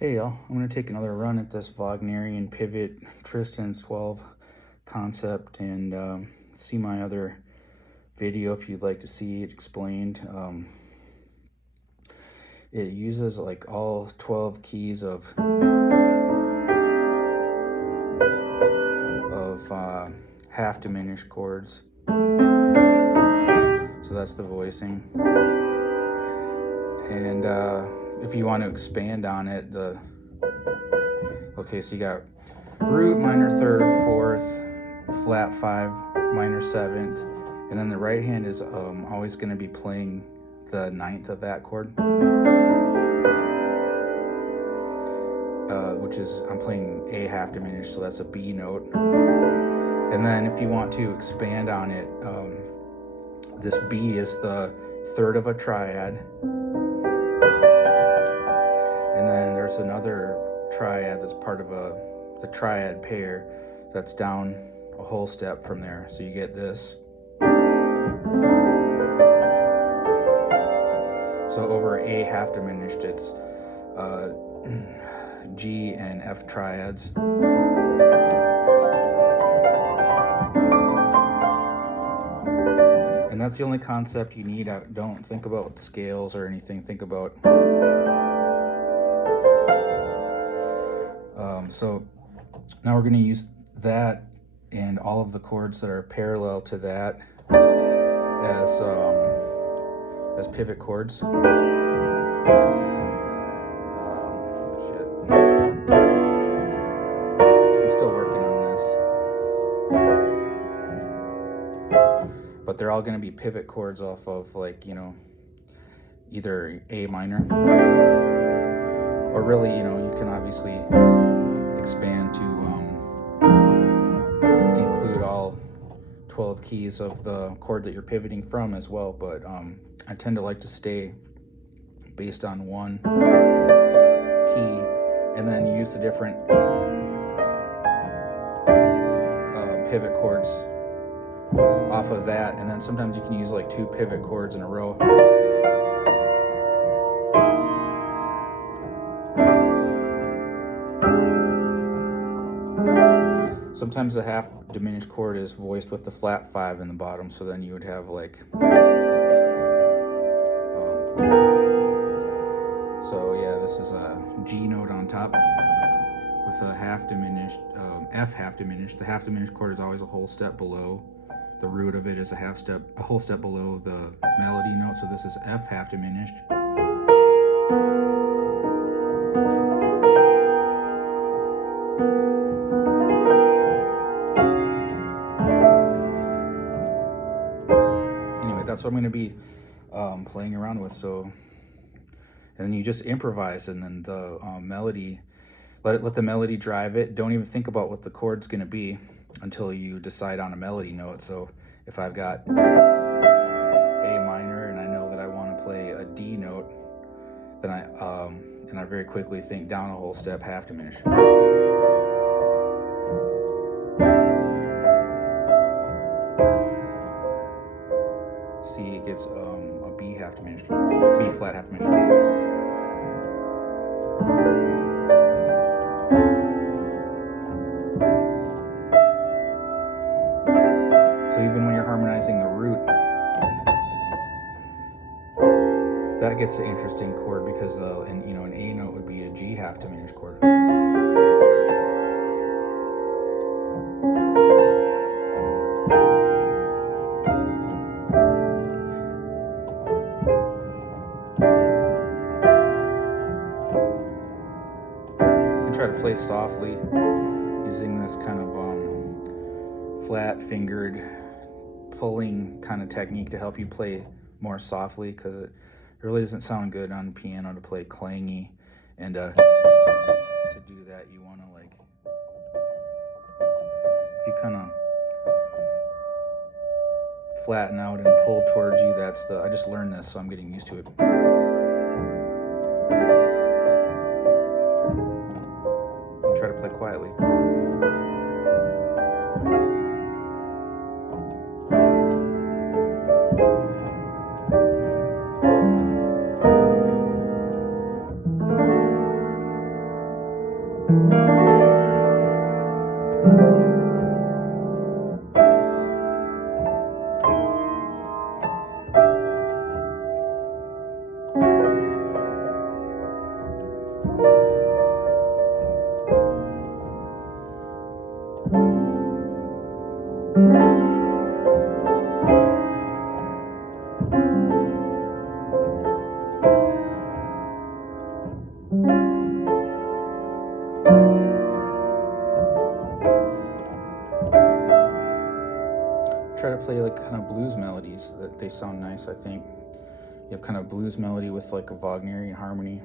Hey y'all, I'm going to take another run at this Wagnerian pivot Tristan's 12 concept and see my other video if you'd like to see it explained. It uses like all 12 keys of half diminished chords. So that's the voicing. And if you want to expand on it, okay, so you got root, minor third, fourth, flat 5, minor 7th, and then the right hand is always going to be playing the 9th of that chord, which is, I'm playing A half diminished, so that's a B note. And then if you want to expand on it, this B is the third of a triad, and then there's another triad that's part of the triad pair that's down a whole step from there, so you get this. So over A half diminished, it's G and F triads. And that's the only concept you need. Don't think about scales or anything. Think about so now we're going to use that and all of the chords that are parallel to that as pivot chords. Shit. I'm still working on this, but they're all going to be pivot chords off of, like, you know, either A minor, or really, you know, you can obviously expand to include all 12 keys of the chord that you're pivoting from as well, but I tend to like to stay based on one key and then use the different pivot chords off of that, and then sometimes you can use like 2 pivot chords in a row. Sometimes the half diminished chord is voiced with the flat 5 in the bottom, so then you would have like, so yeah, this is a G note on top with a half diminished, F half diminished. The half diminished chord is always a whole step below. The root of it is a whole step below the melody note, so this is F half diminished. That's what I'm going to be playing around with. So, and then you just improvise, and then the melody, let the melody drive it. Don't even think about what the chord's going to be until you decide on a melody note. So if I've got A minor and I know that I want to play a D note, then I very quickly think down a whole step, half diminished. C, it gets a B half diminished, B flat half diminished. So even when you're harmonizing the root, that gets an interesting chord, because an A note would be a G half diminished chord. Try to play softly using this kind of flat fingered pulling kind of technique to help you play more softly, because it really doesn't sound good on piano to play clangy, and to do that you want to, like, if you kind of flatten out and pull towards you, I just learned this, so I'm getting used to it. Try to play quietly. Try to play like kind of blues melodies, that they sound nice. I think you have kind of blues melody with like a Wagnerian harmony.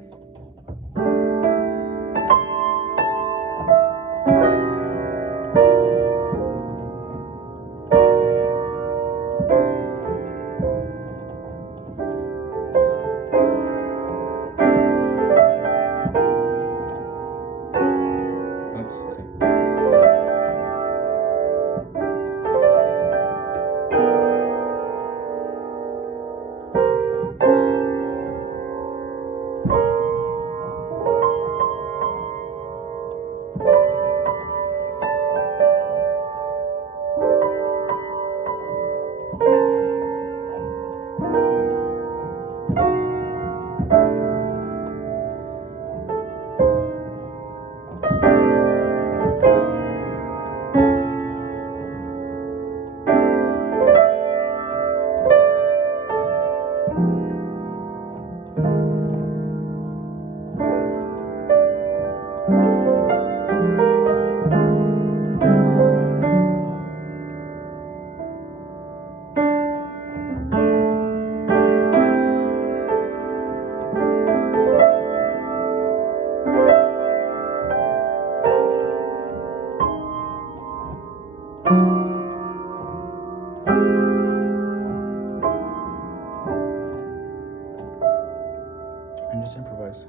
And just improvise.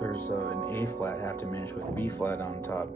There's an A flat half diminished with a B flat on top.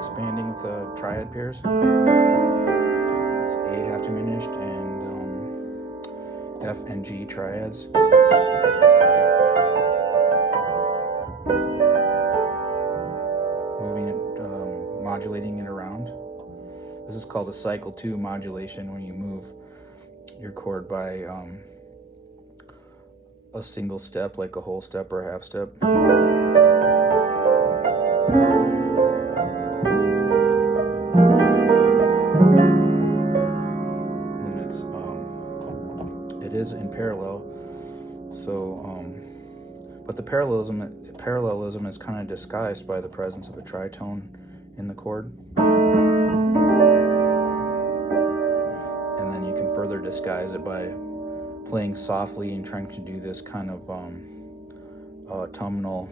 Expanding with the triad pairs. It's A half diminished and F and G triads. Moving it, modulating it around. This is called a cycle 2 modulation, when you move your chord by a single step, like a whole step or a half step. is in parallel. So, but the parallelism is kind of disguised by the presence of a tritone in the chord. And then you can further disguise it by playing softly and trying to do this kind of autumnal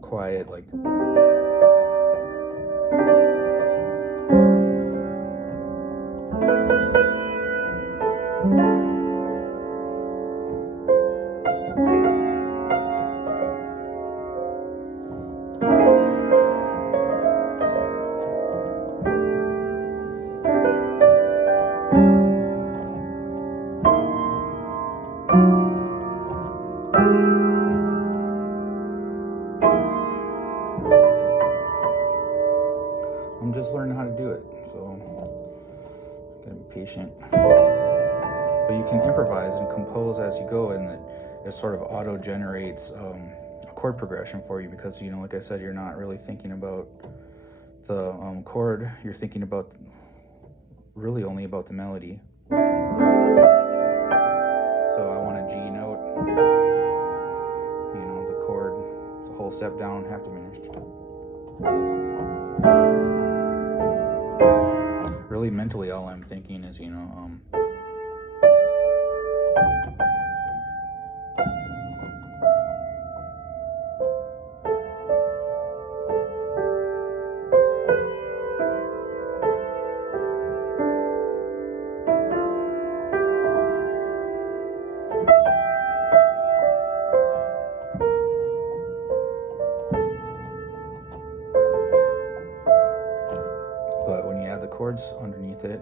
quiet, like. I'm just learning how to do it, so gotta be patient. But you can improvise and compose as you go, and it sort of auto generates a chord progression for you, because, you know, like I said, you're not really thinking about the chord, you're thinking about really only about the melody. So I want a G note, you know, the chord, it's a whole step down, half diminished. Really mentally all I'm thinking is, you know, but when you add the chords underneath it,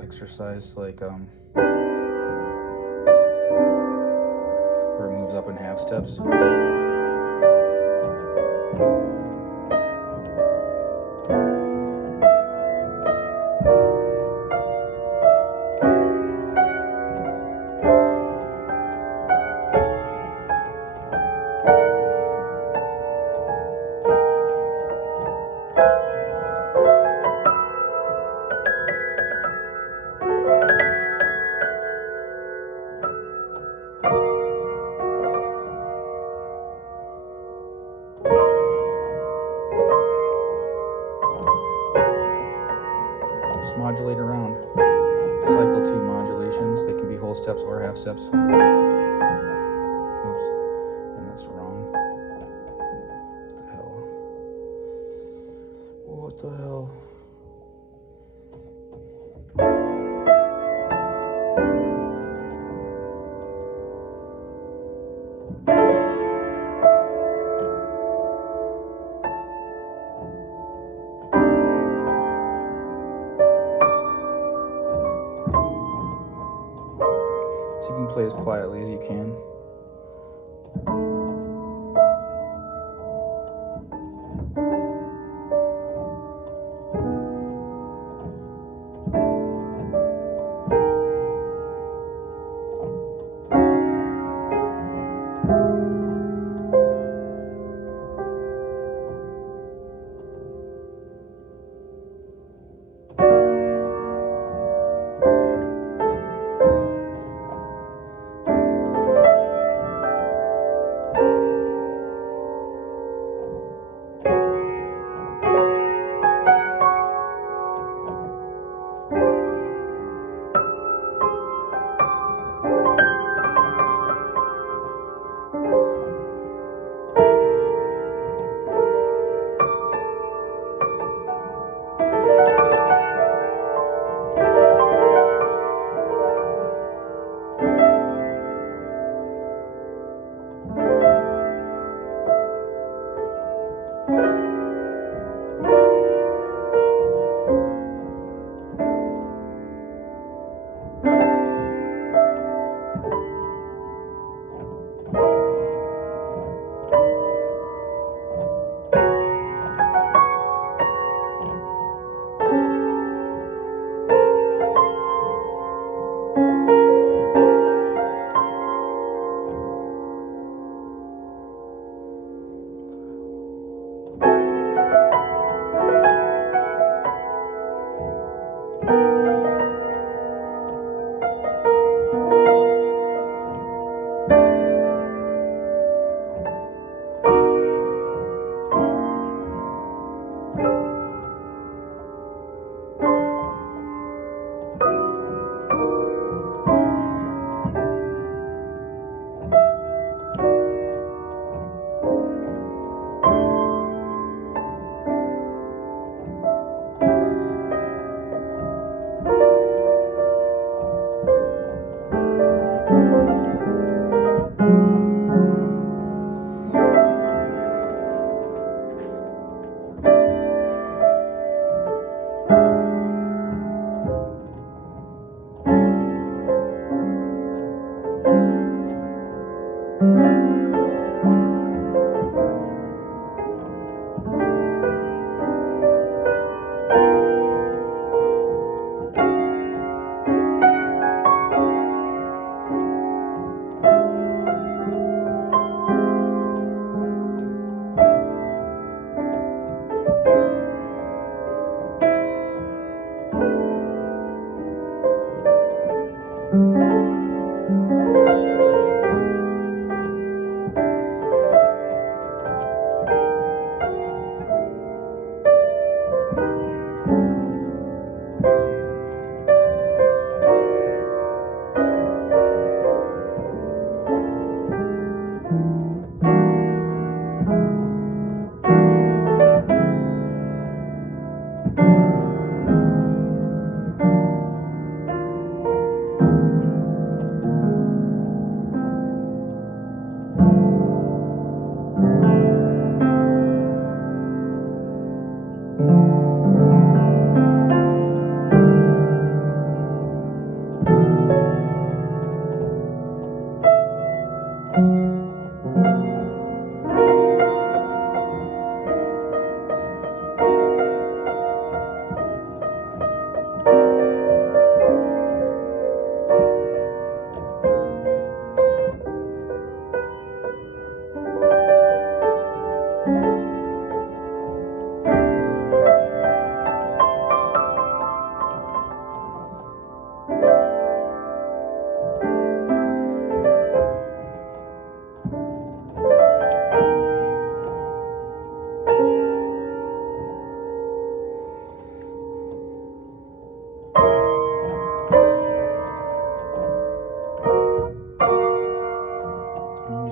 exercise, like where it moves up in half steps. Modulate around. Cycle 2 modulations. They can be whole steps or half steps. Oops, and that's wrong. play as quietly as you can.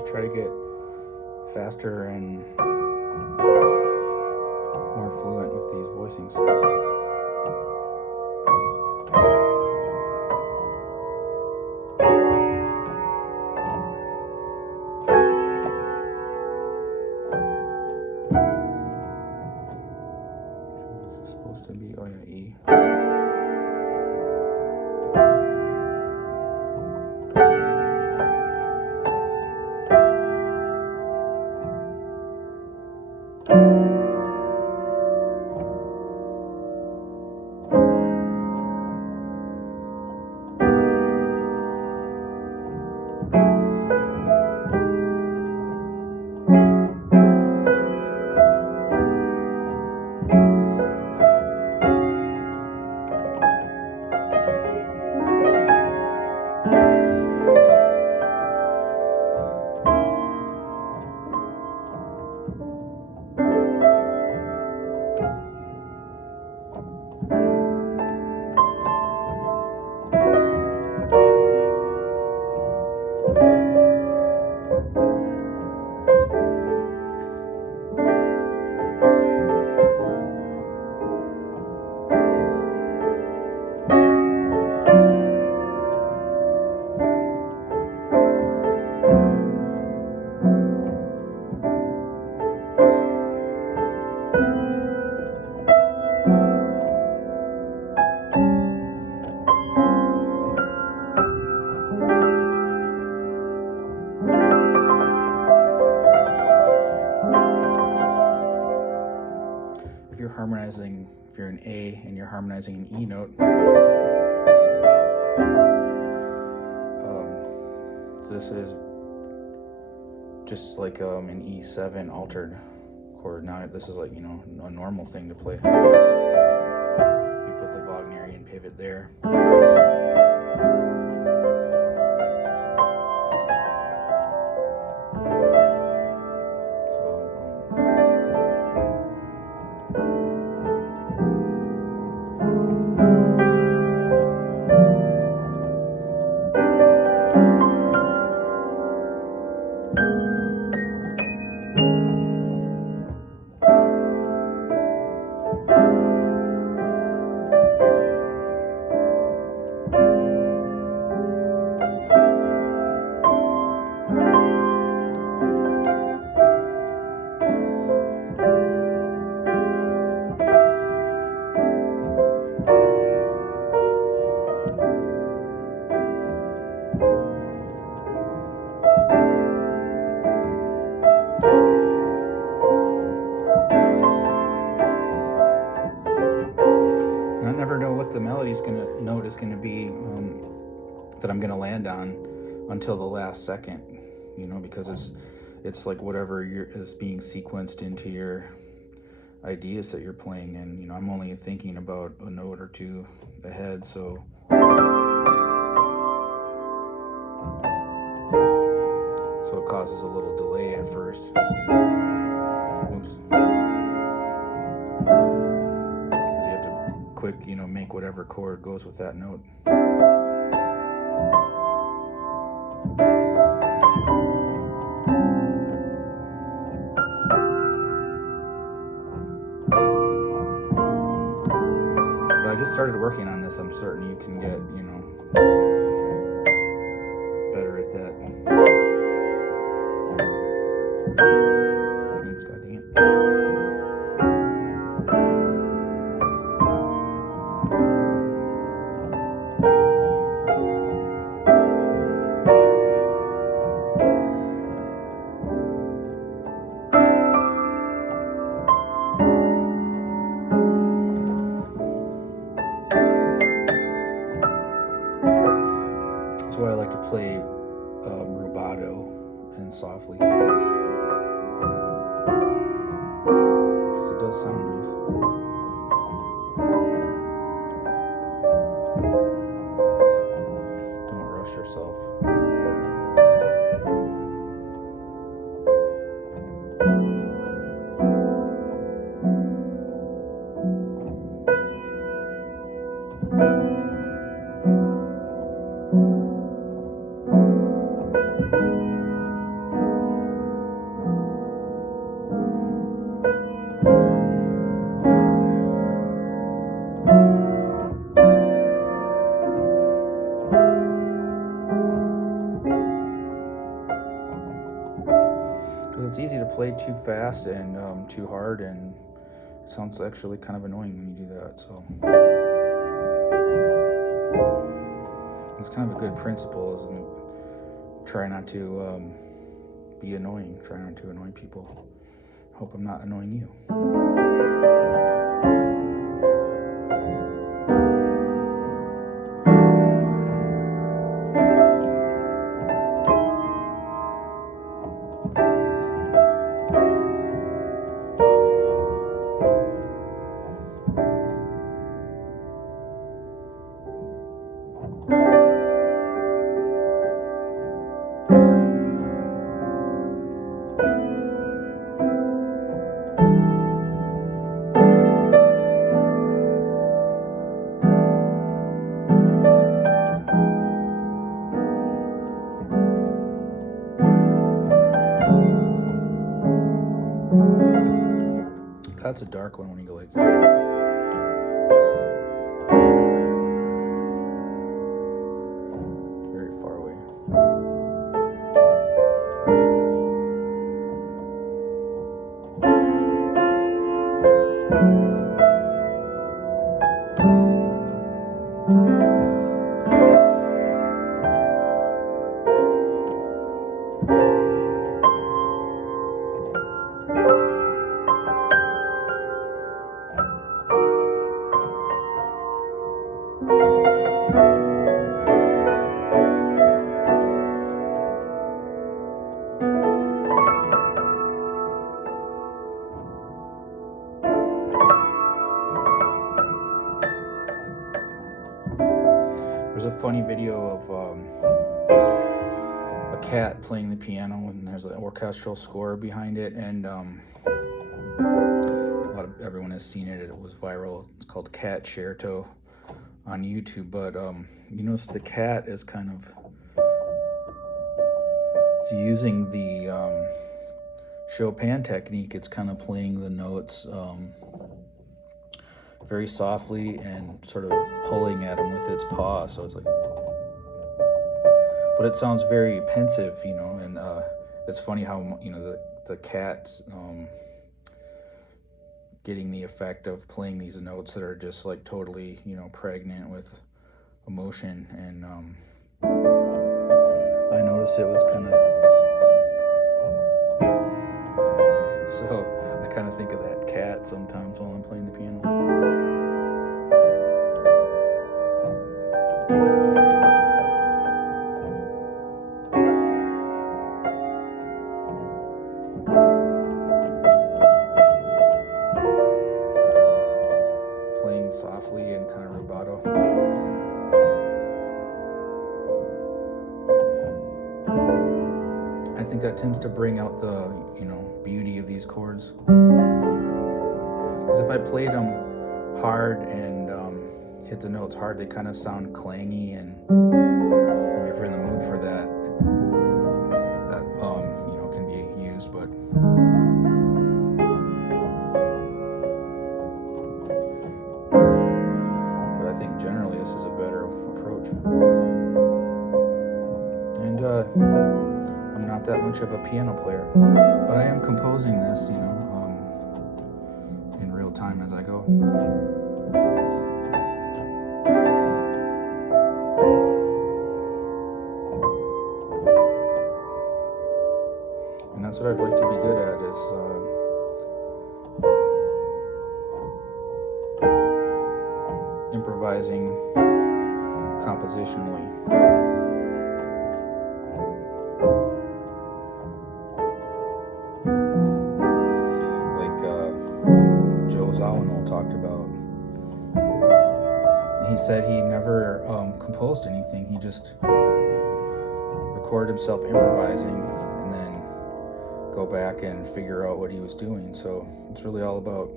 Try to get faster and more fluent with these voicings. It's supposed to be, oh yeah, E. this is just like an E7 altered chord. Now this is like, you know, a normal thing to play. If you put the Wagnerian pivot there. The note is gonna be that I'm gonna land on until the last second, you know, because it's like whatever is being sequenced into your ideas that you're playing, and you know, I'm only thinking about a note or two ahead, so it causes a little delay at first. Oops. Quick, you know, make whatever chord goes with that note. But I just started working on this. I'm certain you can get, you know, better at that. Oops, God dang it. That's why I like to play rubato and softly, because it does sound nice. Don't rush yourself. It's easy to play too fast and too hard, and it sounds actually kind of annoying when you do that. So it's kind of a good principle, isn't it? Try not to be annoying. Try not to annoy people. Hope I'm not annoying you. That's a dark one when you go like. Very far away. There's a funny video of a cat playing the piano, and there's an orchestral score behind it, and everyone has seen it. It was viral. It's called Cat Scherto on YouTube. But you notice the cat is kind of using the Chopin technique. It's kind of playing the notes very softly and sort of pulling at them with its paw. So it's like, but it sounds very pensive, you know. And it's funny how, you know, the cat's getting the effect of playing these notes that are just like totally, you know, pregnant with emotion. And I noticed it was kind of, so I kind of think of that cat sometimes while I'm playing the piano. Playing softly and kind of rubato. I think that tends to bring out the, you know, beauty of these chords. Because if I played them hard and hit the notes hard, they kind of sound clangy, and if you're in the mood for that, you know, can be used. But I think generally this is a better approach. And I'm not that much of a piano player, but I am composing this, you know, in real time as I go. And that's what I'd like to be good at, is improvising compositionally. Talked about. And he said he never composed anything. He just recorded himself improvising and then go back and figure out what he was doing. So it's really all about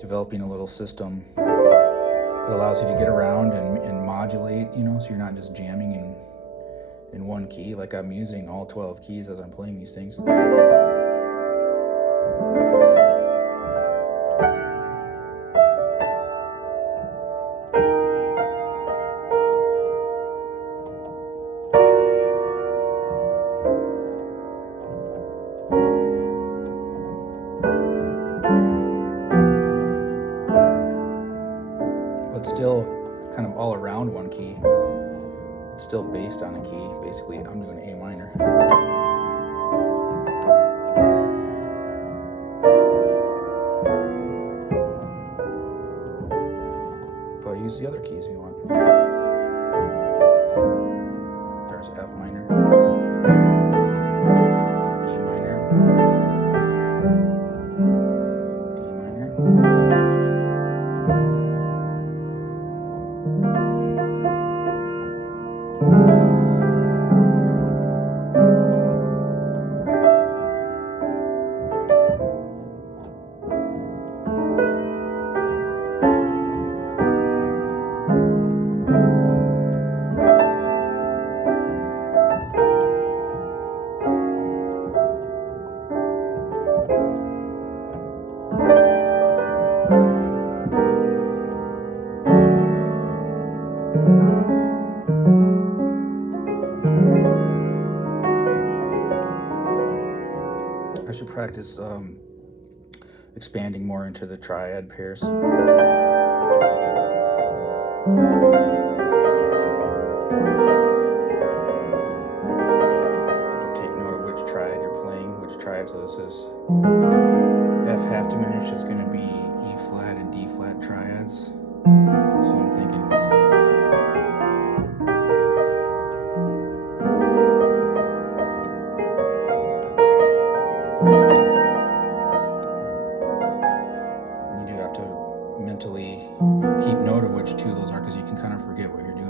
developing a little system that allows you to get around and modulate, you know, so you're not just jamming in one key. Like, I'm using all 12 keys as I'm playing these things. Still kind of all around one key. It's still based on a key. Basically, I'm doing A minor. But use the other keys if you want. There's F minor, E minor, D minor. I should practice expanding more into the triad pairs. Take note of which triad you're playing, which triad. So this is F half diminished is going to be E flat and D flat triads. So I'm thinking. Mentally keep note of which two those are, because you can kind of forget what you're doing.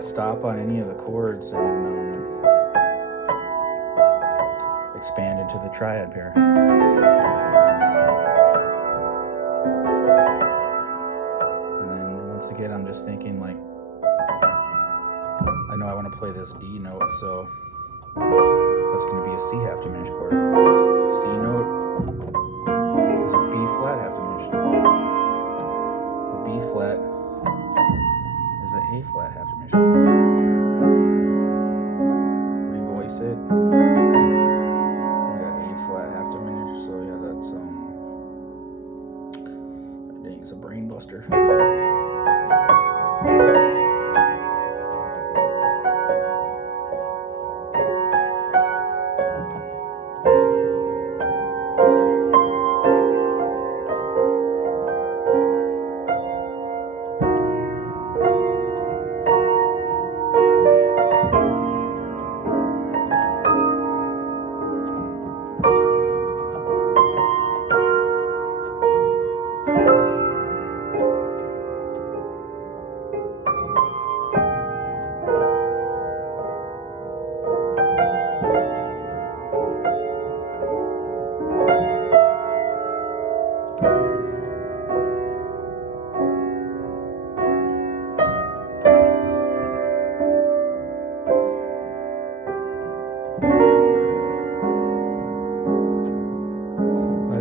that stop on any of the chords and expand into the triad pair. And then once again, I'm just thinking like, I know I want to play this D note, so that's going to be a C half diminished chord. C note is a B flat half diminished. A B flat is an A flat half diminished. Revoice it. We got A flat half diminished, so yeah, that's dang, it's a brain buster.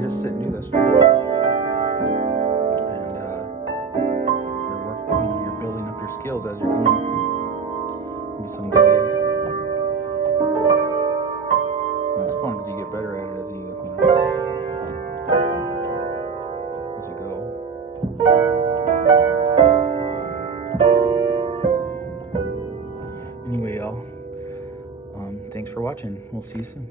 Sit and do this, and you're building up your skills as you're going. Maybe someday, and it's fun because you get better at it as you go. Anyway, y'all, thanks for watching. We'll see you soon.